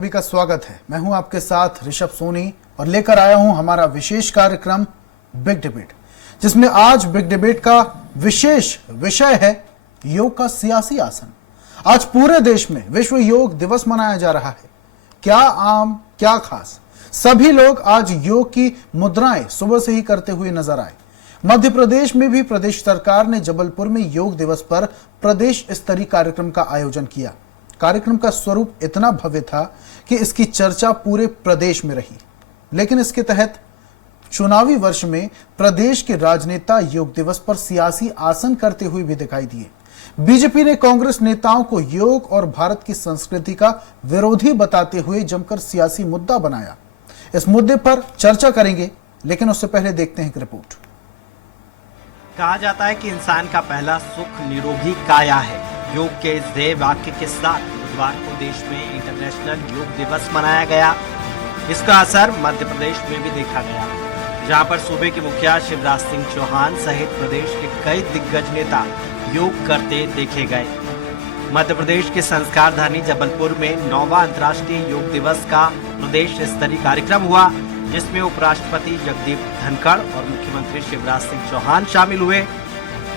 सभी का स्वागत है। मैं हूं आपके साथ ऋषभ सोनी और लेकर आया हूं हमारा विशेष कार्यक्रम बिग डिबेट, जिसमें आज बिग डिबेट का विशेष विषय है योग का सियासी आसन। आज पूरे देश में विश्व योग दिवस मनाया जा रहा है। क्या आम क्या खास, सभी लोग आज योग की मुद्राएं सुबह से ही करते हुए नजर आए। मध्य प्रदेश में भी प्रदेश सरकार ने जबलपुर में योग दिवस पर प्रदेश स्तरीय कार्यक्रम का आयोजन किया। कार्यक्रम का स्वरूप इतना भव्य था कि इसकी चर्चा पूरे प्रदेश में रही। लेकिन इसके तहत चुनावी वर्ष में प्रदेश के राजनेता योग दिवस पर सियासी आसन करते हुए भी दिखाई दिए। बीजेपी ने कांग्रेस नेताओं को योग और भारत की संस्कृति का विरोधी बताते हुए जमकर सियासी मुद्दा बनाया। इस मुद्दे पर चर्चा करेंगे, लेकिन उससे पहले देखते हैं एक रिपोर्ट। कहा जाता है कि इंसान का पहला सुख निरोगी काया है। योग के इस ध्येय वाक्य के साथ बुधवार को देश में इंटरनेशनल योग दिवस मनाया गया। इसका असर मध्य प्रदेश में भी देखा गया, जहां पर सूबे के मुखिया शिवराज सिंह चौहान सहित प्रदेश के कई दिग्गज नेता योग करते देखे गए। मध्य प्रदेश के संस्कारधानी जबलपुर में 9वां अंतर्राष्ट्रीय योग दिवस का प्रदेश स्तरीय कार्यक्रम हुआ, जिसमें उपराष्ट्रपति जगदीप धनखड़ और मुख्यमंत्री शिवराज सिंह चौहान शामिल हुए।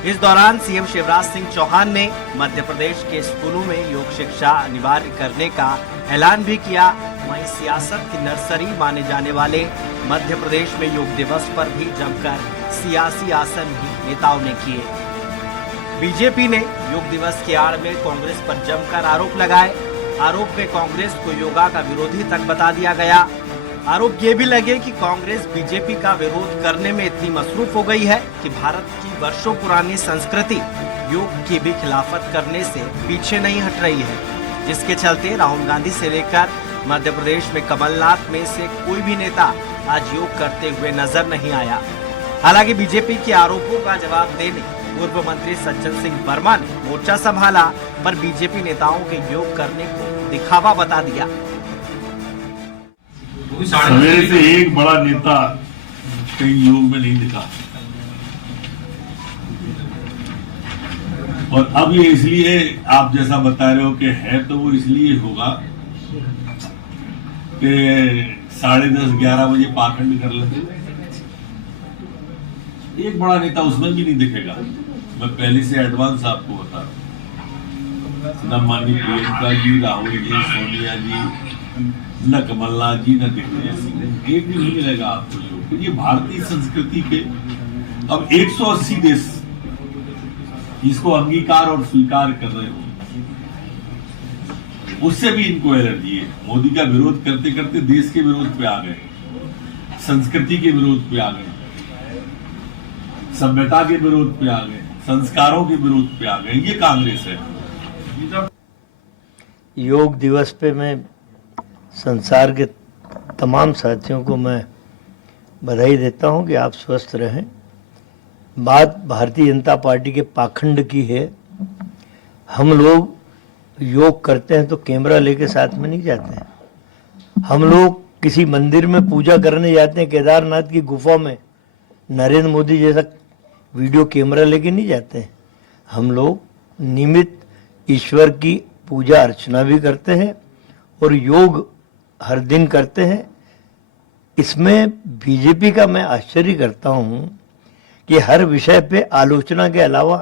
इस दौरान सीएम शिवराज सिंह चौहान ने मध्य प्रदेश के स्कूलों में योग शिक्षा अनिवार्य करने का ऐलान भी किया। वहीं सियासत की नर्सरी माने जाने वाले मध्य प्रदेश में योग दिवस पर भी जमकर सियासी आसन भी नेताओं ने किए। बीजेपी ने योग दिवस की आड़ में कांग्रेस पर जमकर आरोप लगाए। आरोप में कांग्रेस को योगा का विरोधी तक बता दिया गया। आरोप ये भी लगे कि कांग्रेस बीजेपी का विरोध करने में इतनी मसरूफ हो गई है कि भारत की वर्षों पुरानी संस्कृति योग की भी खिलाफत करने से पीछे नहीं हट रही है, जिसके चलते राहुल गांधी से लेकर मध्य प्रदेश में कमलनाथ में से कोई भी नेता आज योग करते हुए नजर नहीं आया। हालांकि बीजेपी के आरोपों का जवाब देने पूर्व मंत्री सज्जन सिंह वर्मा ने मोर्चा संभाला, पर बीजेपी नेताओं के योग करने को दिखावा बता दिया। सवेरे से एक बड़ा नेता कहीं योग में नहीं दिखा, और अब ये इसलिए आप जैसा बता रहे हो कि है, तो वो इसलिए होगा कि 10:30-11 बजे पाखंड कर लेते। एक बड़ा नेता उसमें भी नहीं दिखेगा। मैं पहले से एडवांस आपको बता रहा हूं, न माननीय प्रियंका जी, राहुल जी, सोनिया जी, न कमलनाथ जी, न दिग्विजय सिंह, एक भी नहीं मिलेगा आपको योग। ये भारतीय संस्कृति के अब 180 देश इसको अंगीकार और स्वीकार कर रहे हो, उससे भी इनको एलर्जी है। मोदी का विरोध करते करते देश के विरोध पे आ गए, संस्कृति के विरोध पे आ गए, सभ्यता के विरोध पे आ गए, संस्कारों के विरोध पे आ गए। ये कांग्रेस है। योग दिवस पे मैं संसार के तमाम साथियों को मैं बधाई देता हूं कि आप स्वस्थ रहें। बात भारतीय जनता पार्टी के पाखंड की है। हम लोग योग करते हैं तो कैमरा लेके साथ में नहीं जाते हैं। हम लोग किसी मंदिर में पूजा करने जाते हैं, केदारनाथ की गुफा में नरेंद्र मोदी जैसा वीडियो कैमरा लेके नहीं जाते हैं। हम लोग नियमित ईश्वर की पूजा अर्चना भी करते हैं और योग हर दिन करते हैं। इसमें बीजेपी का मैं आश्चर्य करता हूं कि हर विषय पे आलोचना के अलावा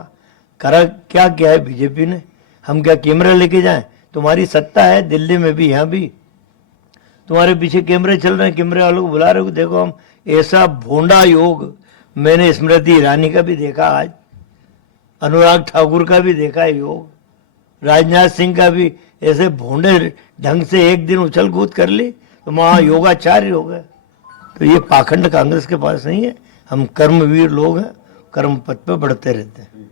करा क्या किया है बीजेपी ने। हम क्या कैमरा लेके जाएं? तुम्हारी सत्ता है दिल्ली में भी, यहाँ भी तुम्हारे पीछे कैमरे चल रहे हैं। कैमरे वालों को बुला रहे हो। देखो, हम ऐसा भोंडा योग मैंने स्मृति ईरानी का भी देखा, आज अनुराग ठाकुर का भी देखा है योग, राजनाथ सिंह का भी ऐसे भोंडे ढंग से एक दिन उछल कूद कर ली तो वहां योगाचार्य हो गए। तो ये पाखंड कांग्रेस के पास नहीं है। हम कर्मवीर लोग हैं, कर्म पथ पे बढ़ते रहते हैं।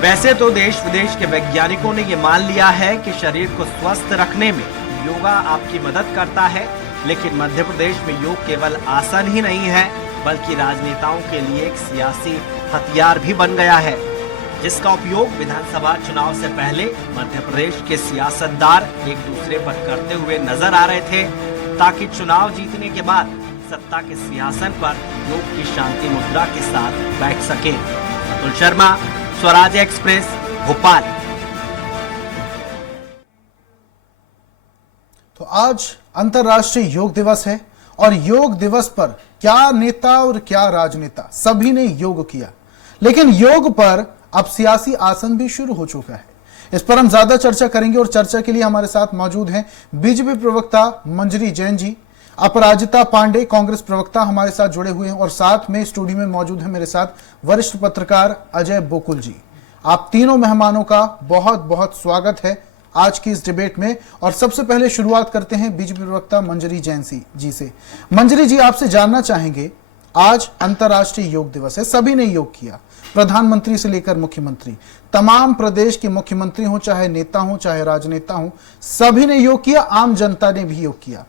वैसे तो देश विदेश के वैज्ञानिकों ने ये मान लिया है कि शरीर को स्वस्थ रखने में योगा आपकी मदद करता है, लेकिन मध्य प्रदेश में योग केवल आसन ही नहीं है, बल्कि राजनेताओं के लिए एक सियासी हथियार भी बन गया है, जिसका उपयोग विधानसभा चुनाव से पहले मध्य प्रदेश के सियासतदार एक दूसरे पर करते हुए नजर आ रहे थे, ताकि चुनाव जीतने के बाद सत्ता के सिंहासन पर योग की शांति मुद्रा के साथ बैठ सके। अतुल शर्मा, स्वराज एक्सप्रेस, भोपाल। तो आज अंतर्राष्ट्रीय योग दिवस है और योग दिवस पर क्या नेता और क्या राजनेता सभी ने योग किया, लेकिन योग पर अब सियासी आसन भी शुरू हो चुका है। इस पर हम ज्यादा चर्चा करेंगे और चर्चा के लिए हमारे साथ मौजूद हैं बीजेपी प्रवक्ता मंजरी जैन जी, अपराजिता पांडे कांग्रेस प्रवक्ता हमारे साथ जुड़े हुए हैं और साथ में स्टूडियो में मौजूद है मेरे साथ वरिष्ठ पत्रकार अजय बोकुल जी। आप तीनों मेहमानों का बहुत बहुत स्वागत है आज की इस डिबेट में। और सबसे पहले शुरुआत करते हैं बीजेपी प्रवक्ता मंजरी जैन जी से। मंजरी जी, आपसे जानना चाहेंगे, आज अंतर्राष्ट्रीय योग दिवस है, सभी ने योग किया, प्रधानमंत्री से लेकर मुख्यमंत्री, तमाम प्रदेश के मुख्यमंत्री हो, चाहे नेता हो चाहे राजनेता हो, सभी ने योग किया, आम जनता ने भी योग किया।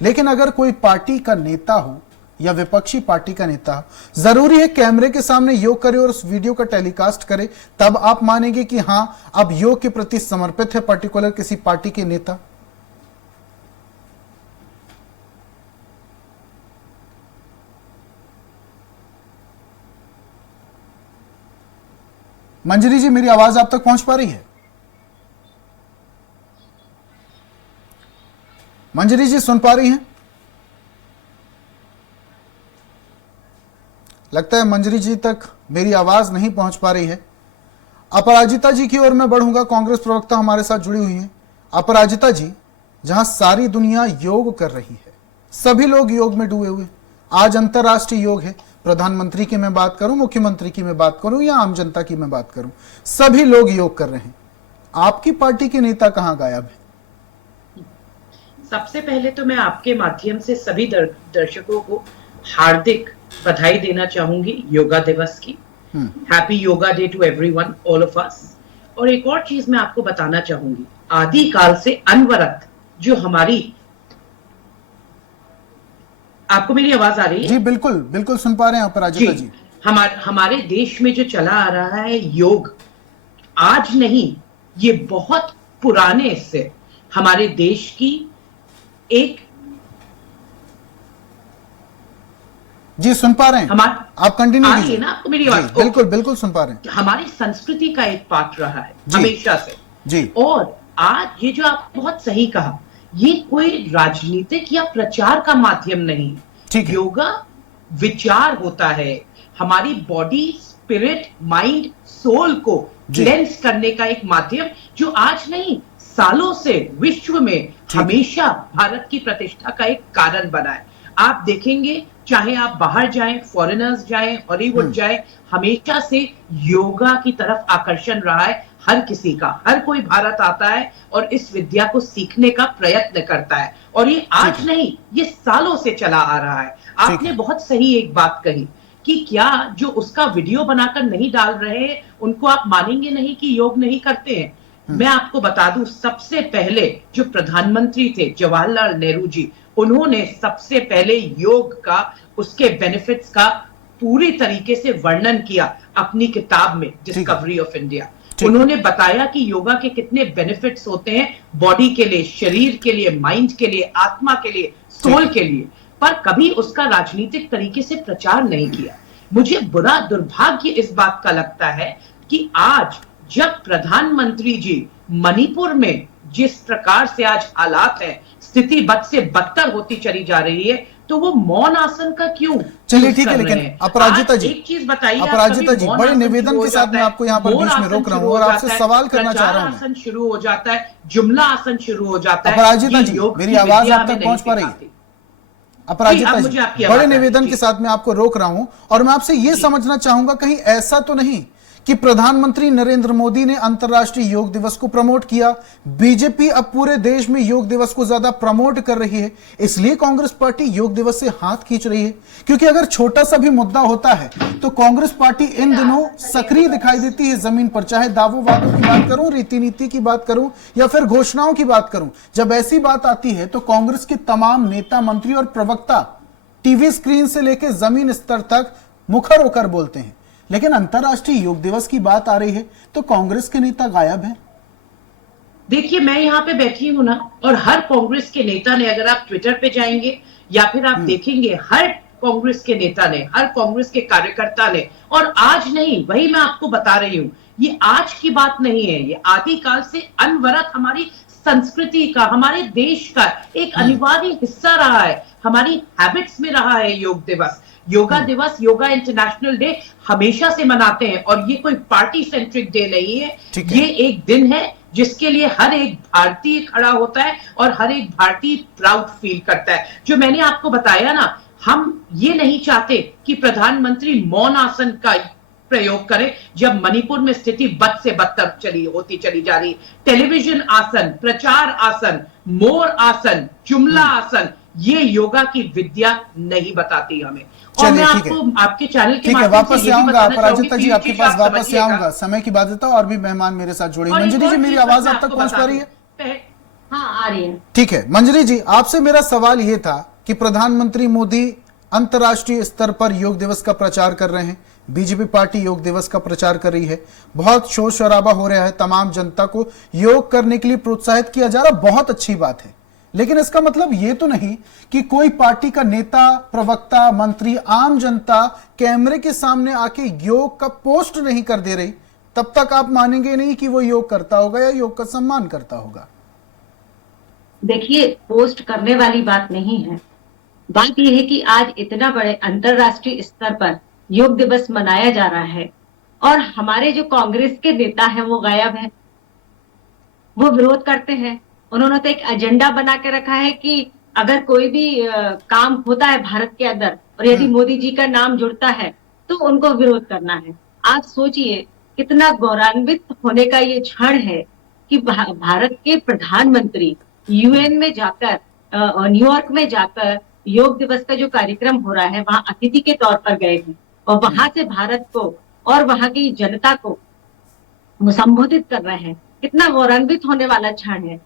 लेकिन अगर कोई पार्टी का नेता हो या विपक्षी पार्टी का नेता हो, जरूरी है कैमरे के सामने योग करे और उस वीडियो का टेलीकास्ट करे, तब आप मानेंगे कि हां अब योग के प्रति समर्पित है पर्टिकुलर किसी पार्टी के नेता? मंजरी जी, मेरी आवाज आप तक पहुंच पा रही है? मंजरी जी सुन पा रही हैं? लगता है मंजरी जी तक मेरी आवाज नहीं पहुंच पा रही है। अपराजिता जी की ओर मैं बढ़ूंगा, कांग्रेस प्रवक्ता हमारे साथ जुड़ी हुई हैं। अपराजिता जी, जहां सारी दुनिया योग कर रही है, सभी लोग योग में डूबे हुए, आज अंतर्राष्ट्रीय योग है, प्रधानमंत्री की मैं बात करूं, मुख्यमंत्री की मैं बात करूं या आम जनता की मैं बात करूं, सभी लोग योग कर रहे हैं, आपकी पार्टी के नेता कहां गायब है? सबसे पहले तो मैं आपके माध्यम से सभी दर्शकों को हार्दिक बधाई देना चाहूंगी योगा दिवस की। Happy yoga day to everyone, all of us. और एक और चीज मैं आपको बताना चाहूंगी, आदि काल से अनवरत जो हमारी, आपको मेरी आवाज आ रही है? जी बिल्कुल बिल्कुल सुन पा रहे हैं अपराजिता जी। हमारे देश में जो चला आ रहा है योग, आज नहीं, ये बहुत पुराने से हमारे देश की एक, जी सुन पा रहे हैं, आप कंटिन्यू कीजिए ना, आपको मेरी आवाज? बिल्कुल बिल्कुल सुन पा रहे हैं। हमारी संस्कृति का एक पार्ट रहा है हमेशा से जी। और आज ये जो आप बहुत सही कहा, ये कोई राजनीतिक या प्रचार का माध्यम नहीं, ठीक है। योगा विचार होता है, हमारी बॉडी, स्पिरिट, माइंड, सोल को क्लेंस करने का एक माध्यम, जो आज नहीं सालों से विश्व में हमेशा भारत की प्रतिष्ठा का एक कारण बना है। आप देखेंगे, चाहे आप बाहर जाएं, फॉरेनर्स जाएं, हॉलीवुड जाएं, हमेशा से योगा की तरफ आकर्षण रहा है हर किसी का। हर कोई भारत आता है और इस विद्या को सीखने का प्रयत्न करता है, और ये आज नहीं, ये सालों से चला आ रहा है। आपने बहुत सही एक बात कही कि क्या जो उसका वीडियो बनाकर नहीं डाल रहे हैं उनको आप मानेंगे नहीं कि योग नहीं करते हैं? मैं आपको बता दूं, सबसे पहले जो प्रधानमंत्री थे जवाहरलाल नेहरू जी, उन्होंने सबसे पहले योग का, उसके बेनिफिट्स का पूरी तरीके से वर्णन किया अपनी किताब में डिस्कवरी ऑफ इंडिया। उन्होंने बताया कि योगा के कितने बेनिफिट्स होते हैं बॉडी के लिए, शरीर के लिए, माइंड के लिए, आत्मा के लिए, सोल के लिए, पर कभी उसका राजनीतिक तरीके से प्रचार नहीं किया। मुझे बुरा दुर्भाग्य इस बात का लगता है कि आज जब प्रधानमंत्री जी मणिपुर में जिस प्रकार से आज हालात है, स्थिति बद से बदतर होती चली जा रही है, तो वो मौन आसन का क्यों? चलिए ठीक है, लेकिन अपराजिता जी, एक चीज बताइए, अपराजिता जी, बड़े निवेदन के साथ मैं आपको यहाँ पर बीच में रोक रहा हूँ और आपसे सवाल करना चाह रहा हूँ। आसन शुरू हो जाता है, जुमला आसन शुरू हो जाता है। अपराजिता जी, मेरी आवाज आप तक पहुंच पा रही है? अपराजिता जी, बड़े निवेदन के साथ मैं आपको रोक रहा हूं और मैं आपसे यह समझना चाहूंगा, कहीं ऐसा तो नहीं कि प्रधानमंत्री नरेंद्र मोदी ने अंतर्राष्ट्रीय योग दिवस को प्रमोट किया, बीजेपी अब पूरे देश में योग दिवस को ज्यादा प्रमोट कर रही है, इसलिए कांग्रेस पार्टी योग दिवस से हाथ खींच रही है? क्योंकि अगर छोटा सा भी मुद्दा होता है तो कांग्रेस पार्टी इन दिनों सक्रिय दिखाई देती है जमीन पर, चाहे दावों वादों की बात करूं, रीति नीति की बात करूं या फिर घोषणाओं की बात करूं। जब ऐसी बात आती है तो कांग्रेस के तमाम नेता, मंत्री और प्रवक्ता टीवी स्क्रीन से लेकर जमीन स्तर तक मुखर होकर बोलते हैं, लेकिन अंतर्राष्ट्रीय योग दिवस की बात आ रही है तो कांग्रेस के नेता गायब हैं। देखिए, मैं यहाँ पे बैठी हूं ना, और हर कांग्रेस के नेता ने, अगर आप ट्विटर पे जाएंगे या फिर आप देखेंगे, हर कांग्रेस के नेता ने, हर कांग्रेस के कार्यकर्ता ने, और आज नहीं, वही मैं आपको बता रही हूं, ये आज की बात नहीं है, ये आदिकाल से अनवरत हमारी संस्कृति का, हमारे देश का एक अनिवार्य हिस्सा रहा है, हमारी हैबिट्स में रहा है योग दिवस। योगा दिवस, योगा इंटरनेशनल डे हमेशा से मनाते हैं और ये कोई पार्टी सेंट्रिक डे नहीं है। ये एक दिन है जिसके लिए हर एक भारतीय खड़ा होता है और हर एक भारतीय प्राउड फील करता है। जो मैंने आपको बताया ना, हम ये नहीं चाहते कि प्रधानमंत्री मौन आसन का प्रयोग करें जब मणिपुर में स्थिति बद से बदतर होती चली जा रही। टेलीविजन आसन, प्रचार आसन, मोर आसन, जुमला आसन, ये योगा की विद्या नहीं बताती हमें। और मैं आपको आपके चैनल के माध्यम से वापस आऊंगा अपराजिता जी, आपके पास वापस आऊंगा। समय की बाध्यता और भी मेहमान मेरे साथ जुड़े। मंजरी जी, मेरी आवाज आप तक पहुंच पा रही है? हाँ, आ रही है। ठीक है मंजरी जी, आपसे मेरा सवाल यह था कि प्रधानमंत्री मोदी अंतर्राष्ट्रीय स्तर पर योग दिवस का प्रचार कर रहे हैं, बीजेपी पार्टी योग दिवस का प्रचार कर रही है, बहुत शोर शराबा हो रहा है, तमाम जनता को योग करने के लिए प्रोत्साहित किया जा रहा, बहुत अच्छी बात है। लेकिन इसका मतलब ये तो नहीं कि कोई पार्टी का नेता, प्रवक्ता, मंत्री, आम जनता कैमरे के सामने आके योग का पोस्ट नहीं कर दे रही, तब तक आप मानेंगे नहीं कि वो योग करता होगा या योग का सम्मान करता होगा। देखिए, पोस्ट करने वाली बात नहीं है। बात यह है कि आज इतना बड़े अंतरराष्ट्रीय स्तर पर योग दिवस मनाया जा रहा है और हमारे जो कांग्रेस के नेता हैं वो गायब हैं, वो विरोध करते हैं। उन्होंने तो एक एजेंडा बना के रखा है कि अगर कोई भी काम होता है भारत के अंदर और यदि मोदी जी का नाम जुड़ता है तो उनको विरोध करना है। आप सोचिए कितना गौरवान्वित होने का ये क्षण है कि भारत के प्रधानमंत्री यूएन में जाकर, न्यूयॉर्क में जाकर योग दिवस का जो कार्यक्रम हो रहा है वहां अतिथि के तौर पर गए हैं और वहां से भारत को और वहां की जनता को संबोधित कर रहे हैं। कितना गौरवान्वित होने वाला क्षण है।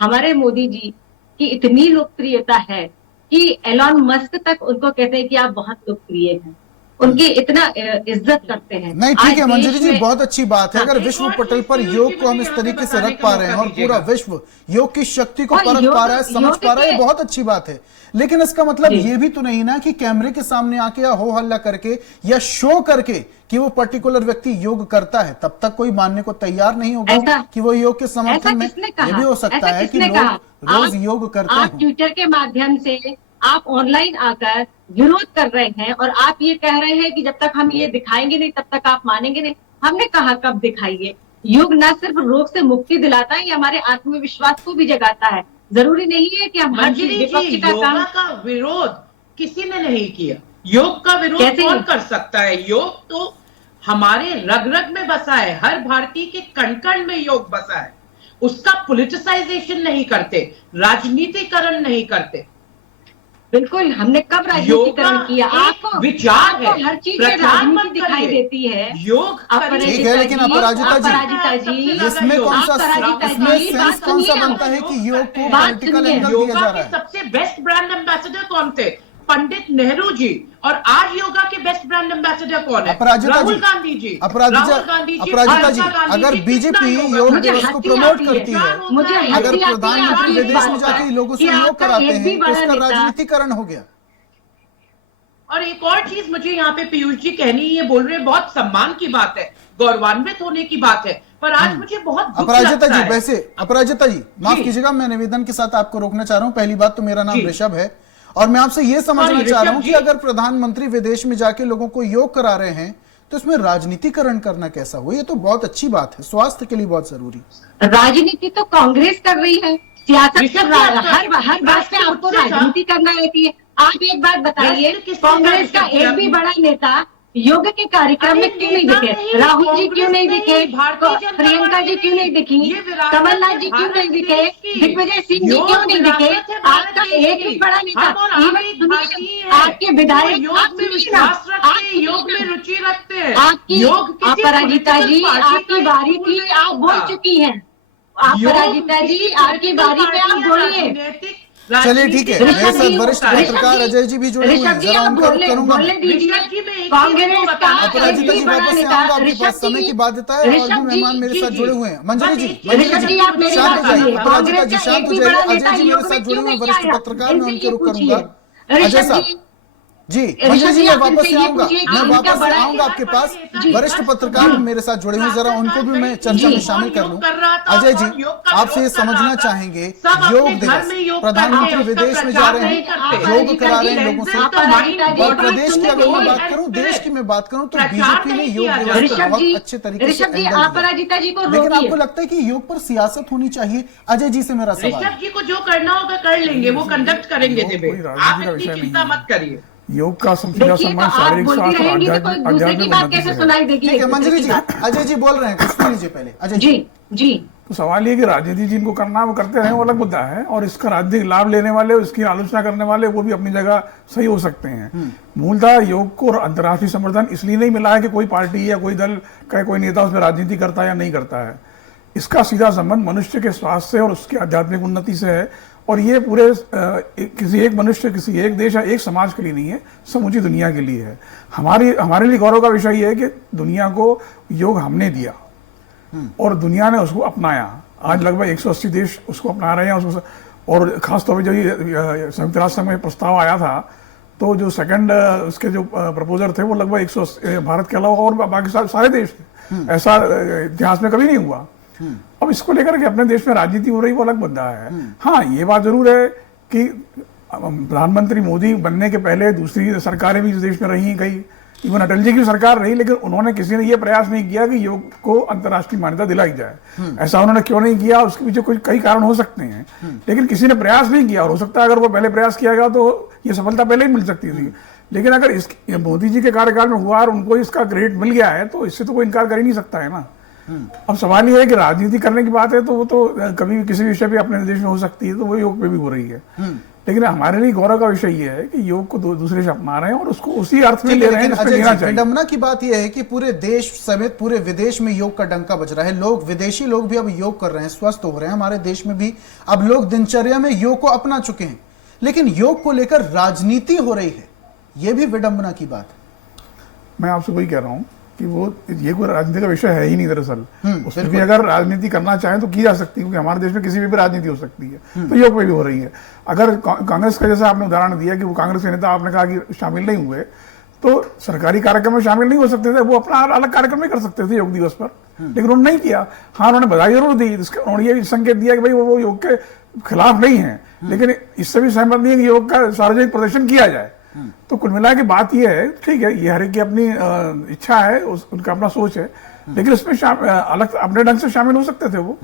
हमारे मोदी जी की इतनी लोकप्रियता है कि एलॉन मस्क तक उनको कहते हैं कि आप बहुत लोकप्रिय हैं, उनकी इतना इज्जत करते हैं। नहीं, ठीक है मंजरी जी, बहुत अच्छी बात है। अगर विश्व पटल पर योग को हम इस तरीके से रख पा रहे हैं और पूरा विश्व योग की शक्ति को परख पा रहा है, समझ पा रहा है, बहुत अच्छी बात है। लेकिन इसका मतलब ये भी तो नहीं ना कि कैमरे के सामने आके या हो हल्ला करके या शो करके कि वो पर्टिकुलर व्यक्ति योग करता है, तब तक कोई मानने को तैयार नहीं होगा कि वो योग के समर्थन में। ये भी हो सकता है कि लोग रोज योग करते हैं। आप ट्विटर के माध्यम से आप ऑनलाइन आकर विरोध कर रहे हैं और आप ये कह रहे हैं कि जब तक हम ये दिखाएंगे नहीं तब तक आप मानेंगे नहीं। हमने कहा कब दिखाइए। योग न सिर्फ रोग से मुक्ति दिलाता है, ये हमारे आत्मविश्वास को भी जगाता है। जरूरी नहीं है कि हम हर चीज विपक्ष का काम। का विरोध किसी ने नहीं किया। योग का विरोध कौन कर सकता है? योग तो हमारे रग रग में बसा है, हर भारतीय के कण कण में योग बसा है। उसका पॉलिटिसाइजेशन नहीं करते, राजनीतिकरण नहीं करते। बिल्कुल, हमने कब राजनीतिकरण किया? आपको विचार है, हर चीज में राजनीति दिखाई देती है। योग ठीक है, लेकिन अपराजिता जी, इसमें कौन सा सेंस कौन सा बनता है कि योग को पॉलिटिकल एंगल दिया जा रहा है? सबसे बेस्ट ब्रांड एम्बेसडर कौन थे? पंडित नेहरू जी। और आज योगा के बेस्ट ब्रांड एम्बेसडर कौन है? राहुल गांधी जी। अपराजिता जी, अगर बीजेपी योग दिवस को प्रमोट करती है, अगर प्रधानमंत्री विदेश में जाके लोगों से योग कराते हैं, तो इसका राजनीतिकरण हो गया। और एक और चीज मुझे यहाँ पे पीयूष जी कहनी, ये बोल रहे हैं बहुत सम्मान की बात है, गौरवान्वित होने की बात है, पर आज मुझे बहुत अपराजिता जी, वैसे अपराजिता जी माफ कीजिएगा, मैं निवेदन के साथ आपको रोकना चाह रहा हूँ। पहली बात तो मेरा नाम ऋषभ है और मैं आपसे ये समझना चाह रहा हूं कि अगर प्रधानमंत्री विदेश में जाके लोगों को योग करा रहे हैं तो इसमें राजनीतिकरण करना कैसा हो? ये तो बहुत अच्छी बात है, स्वास्थ्य के लिए बहुत जरूरी। राजनीति तो कांग्रेस कर रही है, सियासत हर बात पे आपको राजनीति करना रहती है। आप एक बात बताइए, कांग्रेस का एक भी बड़ा नेता योग के कार्यक्रम में क्यों नहीं दिखे? राहुल जी क्यों नहीं दिखे? प्रियंका जी क्यों नहीं दिखी? कमलनाथ जी क्यों नहीं दिखे? दिग्विजय सिंह जी क्यों नहीं दिखे? आपका एक भी बड़ा नेता, आपके विधायक योग में रुचि रखते हैं। आपकी अपराजिता जी, आपकी बारी थी, आप बोल चुकी हैं। अपराजिता जी, आपकी बारी पे आप बोलिए। चलिए ठीक है, मेरे साथ वरिष्ठ पत्रकार अजय जी भी जुड़े हुए हैं, जरा उनका रुख करूंगा। अपराजिता जी, वापस से आऊंगा आपके पास, समय की बाध्यता है और भी मेहमान मेरे साथ जुड़े हुए हैं। मंजरी जी शांत हो जाइए, अपराजिता जी शांत हो जाइए। अजय जी मेरे साथ जुड़े हुए वरिष्ठ पत्रकार, मैं उनके रुख करूंगा। अजय साहब जी ऋषभ मंजरी जी, मैं आप वापस इनसे से ये आऊंगा, पूछिए कि मैं इनका वापस से बड़ा आऊंगा आपके पास। जी। वरिष्ठ पत्रकार मेरे साथ जुड़े हुए, जरा उनको भी मैं चर्चा में शामिल कर लूं। अजय जी, आपसे ये समझना चाहेंगे, योग दिवस, प्रधानमंत्री विदेश में जा रहे हैं, योग करा रहे हैं लोगों से, और प्रदेश की अगर मैं बात करूं, देश की मैं बात करूं, तो बीजेपी ने योग दिवस को ऋषभ बहुत जी, अच्छे तरीके से ऋषभ जी एंगल आप दिया। पराजिता जी को लेकिन आपको रोकिए। लगता है कि योग पर सियासत होनी चाहिए? अजय जी से मेरा सवाल ऋषभ जी को जो करना होगा कर लेंगे, वो कंडक्ट करेंगे कोई डिबेट, राजनीति आप का इतनी विषय चिंता नहीं मत करिए। योग का सबसे ज्यादा देखिए तो सम्मान आप शारीरिक बोलती स्वास्थ्य और रहेंगी तो कोई दूसरे की आध्यात्मिक बात उन्नति कैसे से है। सुनाई देगी? ठीक है एक मंजरी दूसरे जी, की बात। अजय जी बोल रहे हैं, कुछ सुन लीजिए पहले। अजय जी जी तो सवाल ये कि राजनीति जिनको करना है वो करते रहे, वो अलग मुद्दा है, और इसका राजनीतिक लाभ लेने वाले, उसकी आलोचना करने वाले, वो भी अपनी जगह सही हो सकते हैं। मूलतः योग को अंतर्राष्ट्रीय समर्थन इसलिए नहीं मिला है कि कोई पार्टी या कोई दल का कोई नेता उसमें राजनीति करता है या नहीं करता है। इसका सीधा संबंध मनुष्य के स्वास्थ्य से और उसकी आध्यात्मिक उन्नति से है, और ये पूरे किसी एक मनुष्य, किसी एक देश या एक समाज के लिए नहीं है, समूची दुनिया के लिए है। हमारे लिए गौरव का विषय ये है कि दुनिया को योग हमने दिया और दुनिया ने उसको अपनाया। आज लगभग 180 देश उसको अपना रहे हैं उसको, और खासतौर पर जब ये संयुक्त राष्ट्र संघ में प्रस्ताव आया था, तो जो सेकंड उसके जो प्रपोजर थे वो लगभग 180, भारत के अलावा और बाकी सारे देश थे। ऐसा इतिहास में कभी नहीं हुआ। अब इसको लेकर के अपने देश में राजनीति हो रही, वो अलग मुद्दा है। हाँ, ये बात जरूर है कि प्रधानमंत्री मोदी बनने के पहले दूसरी सरकारें भी इस देश में रही, कई इवन अटल जी की सरकार रही, लेकिन उन्होंने किसी ने ये प्रयास नहीं किया कि योग को अंतर्राष्ट्रीय मान्यता दिलाई जाए। ऐसा उन्होंने क्यों नहीं किया, उसके पीछे कुछ कई कारण हो सकते हैं, लेकिन किसी ने प्रयास नहीं किया। और हो सकता है अगर वो पहले प्रयास किया गया तो ये सफलता पहले ही मिल सकती थी। लेकिन अगर इस मोदी जी के कार्यकाल में हुआ और उनको इसका क्रेडिट मिल गया है, तो इससे तो कोई इनकार कर ही नहीं सकता है ना। अब सवाल ये है कि राजनीति करने की बात है तो वो तो कभी भी किसी विषय पे अपने देश में हो सकती है, तो वो योग पे भी हो रही है। लेकिन हमारे लिए गौरव का विषय ये है कि योग को दूसरे से अपना रहे हैं और उसको उसी अर्थ में ले रहे हैं जिसमें लेना चाहिए। विडंबना की बात यह है कि पूरे देश समेत पूरे विदेश में योग का डंका बज रहा है। लोग, विदेशी लोग भी अब योग कर रहे हैं, स्वस्थ हो रहे हैं। हमारे देश में भी अब लोग दिनचर्या में योग को अपना चुके हैं, लेकिन योग को लेकर राजनीति हो रही है, यह भी विडंबना की बात है। मैं आपसे वही कह रहा हूँ कि वो ये कोई राजनीति का विषय है ही नहीं दरअसल। उसमें भी अगर राजनीति करना चाहें तो की जा सकती है, क्योंकि हमारे देश में किसी भी राजनीति हो सकती है, तो योग पे भी हो रही है। अगर कांग्रेस का जैसा आपने उदाहरण दिया कि वो कांग्रेस के नेता आपने कहा कि शामिल नहीं हुए, तो सरकारी कार्यक्रम में शामिल नहीं हो सकते थे, वो अपना अलग कार्यक्रम नहीं कर सकते थे योग दिवस पर, लेकिन उन्होंने नहीं किया। हाँ, उन्होंने बधाई जरूर दी, उन्होंने ये संकेत दिया कि भाई वो योग के खिलाफ नहीं है, लेकिन इससे भी सहमत नहीं है कि योग का सार्वजनिक प्रदर्शन किया जाए। तो कुल मिला के बात यह है, ठीक है, ये हर एक की अपनी इच्छा है, उनका अपना सोच है, लेकिन उसमें अलग अपने ढंग से शामिल हो सकते थे वो,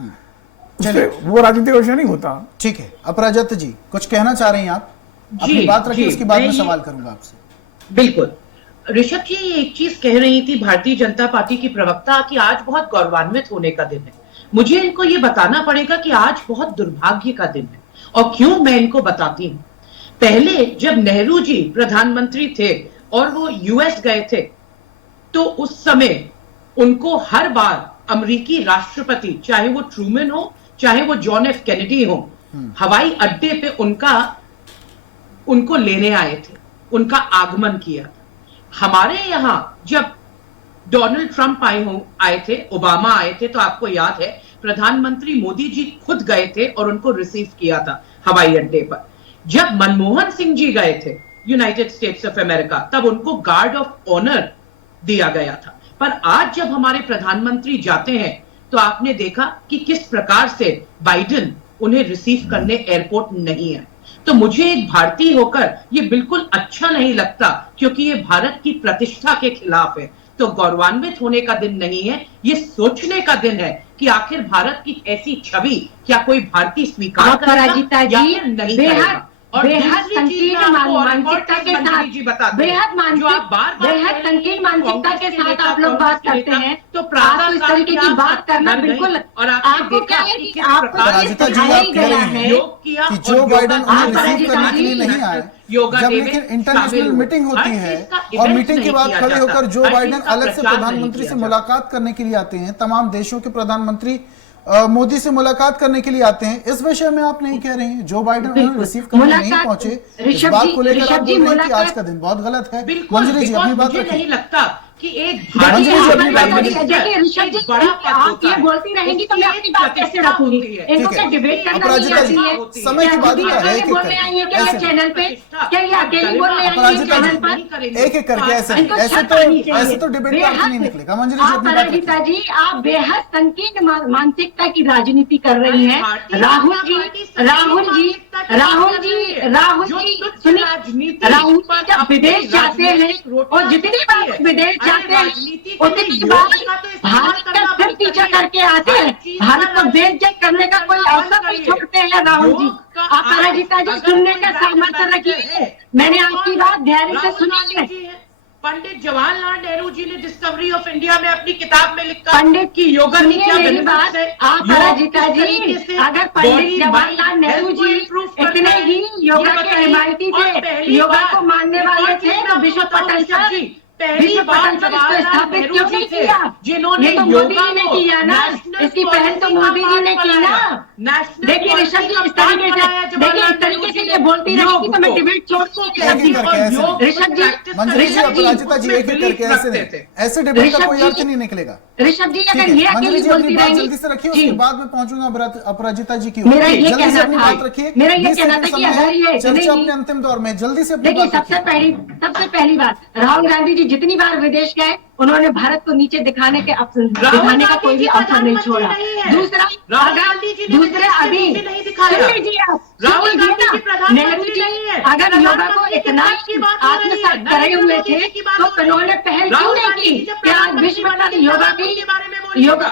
वो राजनीति का विषय नहीं होता। ठीक है, अपराजिता जी कुछ कहना चाह रही हैं आप? अपनी बात रखिए, उसके बाद में सवाल करूंगा आपसे। बिल्कुल, ऋषभ जी एक चीज कह रही थी भारतीय जनता पार्टी की प्रवक्ता कि आज बहुत गौरवान्वित होने का दिन है। मुझे इनको ये बताना पड़ेगा कि आज बहुत दुर्भाग्य का दिन है, और क्यों मैं इनको बताती हूँ। पहले जब नेहरू जी प्रधानमंत्री थे और वो यूएस गए थे, तो उस समय उनको हर बार अमेरिकी राष्ट्रपति, चाहे वो ट्रूमन हो चाहे वो जॉन एफ कैनेडी हो, हवाई अड्डे पे उनको लेने आए थे, उनका आगमन किया था। हमारे यहां जब डोनाल्ड ट्रंप आए थे, ओबामा आए थे, तो आपको याद है प्रधानमंत्री मोदी जी खुद गए थे और उनको रिसीव किया था हवाई अड्डे पर। जब मनमोहन सिंह जी गए थे यूनाइटेड स्टेट्स ऑफ अमेरिका, तब उनको गार्ड ऑफ ऑनर दिया गया था। पर आज जब हमारे प्रधानमंत्री जाते हैं, तो आपने देखा कि किस प्रकार से बाइडेन उन्हें रिसीव करने एयरपोर्ट नहीं है। तो मुझे एक भारतीय होकर ये बिल्कुल अच्छा नहीं लगता, क्योंकि ये भारत की प्रतिष्ठा के खिलाफ है। तो गौरवान्वित होने का दिन नहीं है, ये सोचने का दिन है कि आखिर भारत की ऐसी छवि क्या कोई भारतीय स्वीकार करेगा या फिर नहीं करेगा। और बेहद संकीर्ण मानसिकता के साथ, बेहद संकीर्ण मानसिकता के साथ आप लोग बात करते हैं, तो आप इस तरीके की बात करना बिल्कुल, और आपको क्या है कि आपको सिखाया ही गया है कि जो बाइडेन उन्हें रिसीव करने के लिए नहीं आए, जब लेकिन इंटरनेशनल मीटिंग होती है और मीटिंग के बाद खड़े होकर जो बाइडेन अलग से प्रधानमंत्री से मुलाकात करने के लिए आते हैं, तमाम देशों के प्रधानमंत्री मोदी से मुलाकात करने के लिए आते हैं, इस विषय में आप नहीं कह रहे हैं जो बाइडेन उन्हें रिसीव करने नहीं पहुंचे, इस बात को लेकर आप बोल रहे हैं कि आज का दिन बहुत गलत है। मंजरी जी अपनी बात मुझे नहीं लगता कि एक मंजरी जी, अपनी बात भारतीय करिए। देखिए ऋषभ जी, आप ये बोलती रहेंगी तो मैं अपनी बात कैसे रखूंगी? इनको ठीक क्या है। डिबेट करना नहीं अपराजिता जी, आती है? समय की बात क्या है, अकेले एक-एक बोलने आई है क्या ये करके। चैनल पे? क्या ये अकेली बोलने आई है अपराजिता चैनल जी, पर? एक एक करके ऐसे इनको ऐसे शर्म आनी तो चाहिए। ऐसे तो डिबेट का अर्थ नहीं निकलेगा। मंजरी जी, आप अपनी बात अपराजिता रखिए। जी, आप बेहद संकीर्ण मानसिकता की राजनीति कर रही हैं। राहुल जी, सुनिए, राहुल जी जब विदेश जाते हैं और जितनी बार विदेश जाते हैं उतनी बार भारत का सिर पीछा करके आते हैं। भारत को बेइज्जत करने का कोई अवसर नहीं छोड़ते हैं राहुल जी। आप अपराजिता जी सुनने का सामर्थ्य रखिए। मैंने आपकी बात धैर्य से सुनी है। पंडित जवाहरलाल नेहरू जी ने डिस्कवरी ऑफ इंडिया में अपनी किताब में लिखा पंडित की योगा की क्या मेरी benefits बात, है। आप योग अपराजिता किस तरीके जी, से अगर पंडित body, Jawaharlal mind, Nehru health को जी improve करता इतने है, ही योगा ये के बताइए। हिमायती और थे, पहली योगा बार, को मानने एक वाले और थे, चीज तो मैं विश्व आपको बताऊं, पटल ऋषभ पर जी, विश्व पहली बार पटल पर इसको जवाहरलाल स्थापित नेहरू क्यों जी नहीं थे किया? जिन्होंने ये तो मोदी योगा जी ने को किया ना, national इसकी पहल तो policy मोदी का जी ने पार्ट की ना। बनाया। National देखिए policy ऋषभ जी, का इस पार्ट तरीके से बनाया देखिए, जवाहरलाल इस तरीके से नेहरू ये जी बोलती ने रहेगी तो मैं योग डिबेट छोड़ को दूंगी। एक-एक करके ऐसे। ऋषभ जी, मंजरी जी, ऋषभ जी, अपराजिता जी, एक एक करके ऐसे नहीं, ऐसे डिबेट का ऋषभ कोई जी, अर्थ नहीं निकलेगा। ऋषभ जी ठीक अगर है, ये मंजरी अकेली जी, अपनी बोलती बात रहेंगी जल्दी से रखिए, जी। उसके बाद में पहुंचूंगा अपराजिता जी की ओर। मेरा ये जल्दी से कहना अपनी था, बात रखिए। मेरा ये 20 कहना सेकंड था कि समय अगर है, ये चर्चा इतनी- अपने अंतिम दौर में, जल्दी से अपनी देखिए बात रखिए। सबसे पहली बात, राहुल गांधी जी जितनी बार विदेश गए उन्होंने भारत को नीचे दिखाने का कोई भी अवसर नहीं छोड़ा। दूसरा, दूसरे अभी सुन लीजिए आप, राहुल सुन लीजिए गांधी जी ना, प्रधानमंत्री नेहरू जी नहीं है। अगर योगा को प्रधानमंत्री के इतना पद की बात हो रही है, आत्मसात करे नरेंद्र हुए मोदी थे जी की बात तो हो रही है। उन्होंने पहल क्यों राहुल नहीं गांधी जी की जब कि आज प्रधानमंत्री विश्व बने का थे, योगा तब की उनके बारे में बोलिएगा। योगा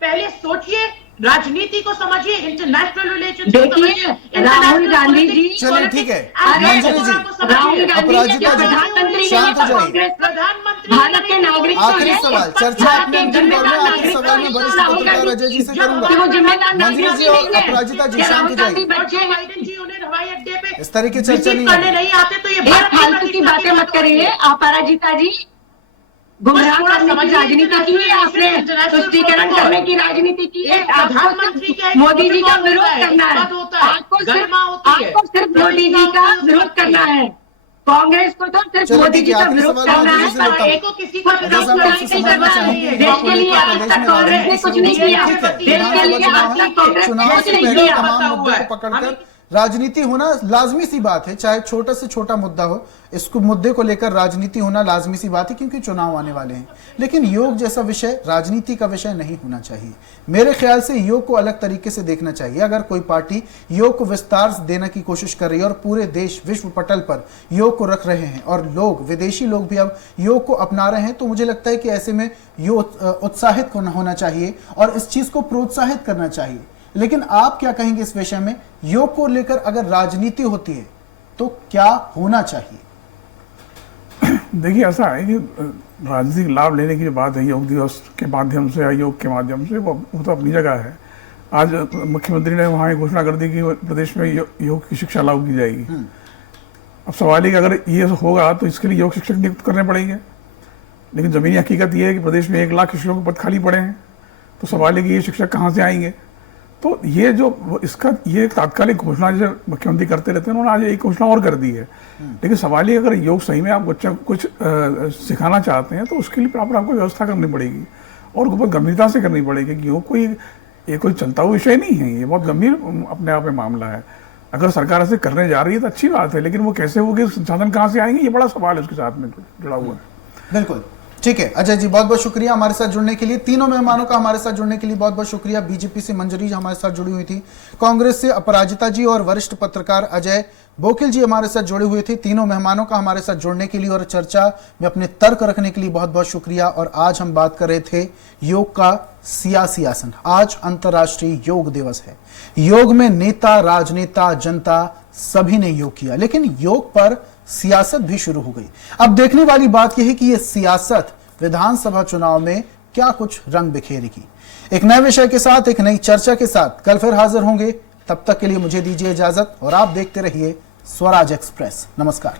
पहले सोचिए, राजनीति को समझिए, इंटरनेशनल रिलेशन देखिए राहुल गांधी जी, चलिए ठीक है, अरे मंजरी जी, राहुल गांधी अपराजिता जब जी, प्रधानमंत्री शांत हो जाइए। कांग्रेस प्रधानमंत्री भारत के नागरिक तो आखिरी हैं। सवाल, चर्चा भारत अपने के अंतिम दौर में, जिम्मेदार आखिरी नागरिक सवाल में तो वरिष्ठ राहुल पत्रकार गांधी अजय जी से कि करूंगा। वो जिम्मेदार मंजरी नागरिक जी नहीं और है। अपराजिता जी, कि शांत हो राहुल गांधी जाइए। बच्चे हैं। बाइडेन जी उन्हें हवाई अड्डे पे इस तरह की चर्चा विजिट नहीं करने है। नहीं आते तो ये एक भारत फालतू की बातें मत करिए आप अपराजिता जी। गुमराह थोड़ा करने की समझिए, राजनीति की है आपने, इंटरनेशनल तुष्टीकरण प्रोटोकॉल। करने की राजनीति की है। एक आपको प्रधानमंत्री सिर्फ का एक मोदी जी का प्रोटोकॉल विरोध होता है, करना है। पद होता है, आपको गरिमा होती है, सिर्फ मोदी जी का विरोध करना है। कांग्रेस को तो सिर्फ चलो मोदी ठीक जी है, का आखिरी विरोध सवाल करना मैं है। किसी से लेता हूं। को किसी का जैसा विरोध मैं आपसे नहीं समझना करना चाहूंगी, है। देश के लिए आज प्रदेश तक में कांग्रेस ने राजनीति कुछ शुरू नहीं की है। किया। ठीक है, देश के लिए विधानसभा आज तक चुनाव कांग्रेस चुनाव ने कुछ से नहीं पहले किया। तमाम मुद्दों को पकड़कर राजनीति होना लाजमी सी बात है, चाहे छोटा से छोटा मुद्दा हो, इसको मुद्दे को लेकर राजनीति होना लाजमी सी बात है, क्योंकि चुनाव आने वाले हैं। लेकिन योग जैसा विषय राजनीति का विषय नहीं होना चाहिए। मेरे ख्याल से योग को अलग तरीके से देखना चाहिए। अगर कोई पार्टी योग को विस्तार देने की कोशिश कर रही है और पूरे देश विश्व पटल पर योग को रख रहे हैं और लोग, विदेशी लोग भी अब योग को अपना रहे हैं, तो मुझे लगता है कि ऐसे में योग उत्साहित होना चाहिए और इस चीज को प्रोत्साहित करना चाहिए। लेकिन आप क्या कहेंगे इस विषय में? योग को लेकर अगर राजनीति होती है तो क्या होना चाहिए? देखिए ऐसा है कि राजनीतिक लाभ लेने की जो बात है योग दिवस के माध्यम से या योग के माध्यम से, वो तो अपनी जगह है। आज मुख्यमंत्री ने वहाँ घोषणा कर दी कि प्रदेश में योग की शिक्षा लागू की जाएगी। अब सवाल है कि अगर ये होगा तो इसके लिए योग शिक्षक नियुक्त करने पड़ेंगे, लेकिन ज़मीनी हकीकत ये है कि प्रदेश में 1 लाख शिक्षकों के पद खाली पड़े हैं। तो सवाल है कि ये शिक्षक कहाँ से आएंगे? तो ये जो इसका ये तात्कालिक घोषणा जैसे मुख्यमंत्री करते रहते हैं, उन्होंने आज एक घोषणा और कर दी है। लेकिन सवाल ये, अगर योग सही में आप बच्चा को कुछ सिखाना चाहते हैं तो उसके लिए प्रॉपर आपको व्यवस्था करनी पड़ेगी और बहुत गंभीरता से करनी पड़ेगी। कि योग कोई चलता हुआ विषय नहीं है, ये बहुत गंभीर अपने आप में मामला है। अगर सरकार ऐसे करने जा रही है तो अच्छी बात है, लेकिन वो कैसे होगी, संसाधन कहाँ से आएंगे, ये बड़ा सवाल है उसके साथ में जुड़ा हुआ है। बिल्कुल ठीक है अजय जी, बहुत बहुत शुक्रिया हमारे साथ जुड़ने के लिए। तीनों मेहमानों का हमारे साथ जुड़ने के लिए बहुत बहुत शुक्रिया। बीजेपी से मंजरी जी हमारे साथ जुड़ी हुई थी, कांग्रेस से अपराजिता जी और वरिष्ठ पत्रकार अजय बोकिल जी हमारे साथ जुड़े हुए थे। तीनों मेहमानों का हमारे साथ जुड़ने के लिए और चर्चा में अपने तर्क रखने के लिए बहुत बहुत शुक्रिया। और आज हम बात कर रहे थे योग का सियासी आसन। आज अंतर्राष्ट्रीय योग दिवस है। योग में नेता, राजनेता, जनता सभी ने योग किया, लेकिन योग पर सियासत भी शुरू हो गई। अब देखने वाली बात यह है कि यह सियासत विधानसभा चुनाव में क्या कुछ रंग बिखेरेगी। एक नए विषय के साथ, एक नई चर्चा के साथ कल फिर हाजिर होंगे। तब तक के लिए मुझे दीजिए इजाजत और आप देखते रहिए स्वराज एक्सप्रेस। नमस्कार।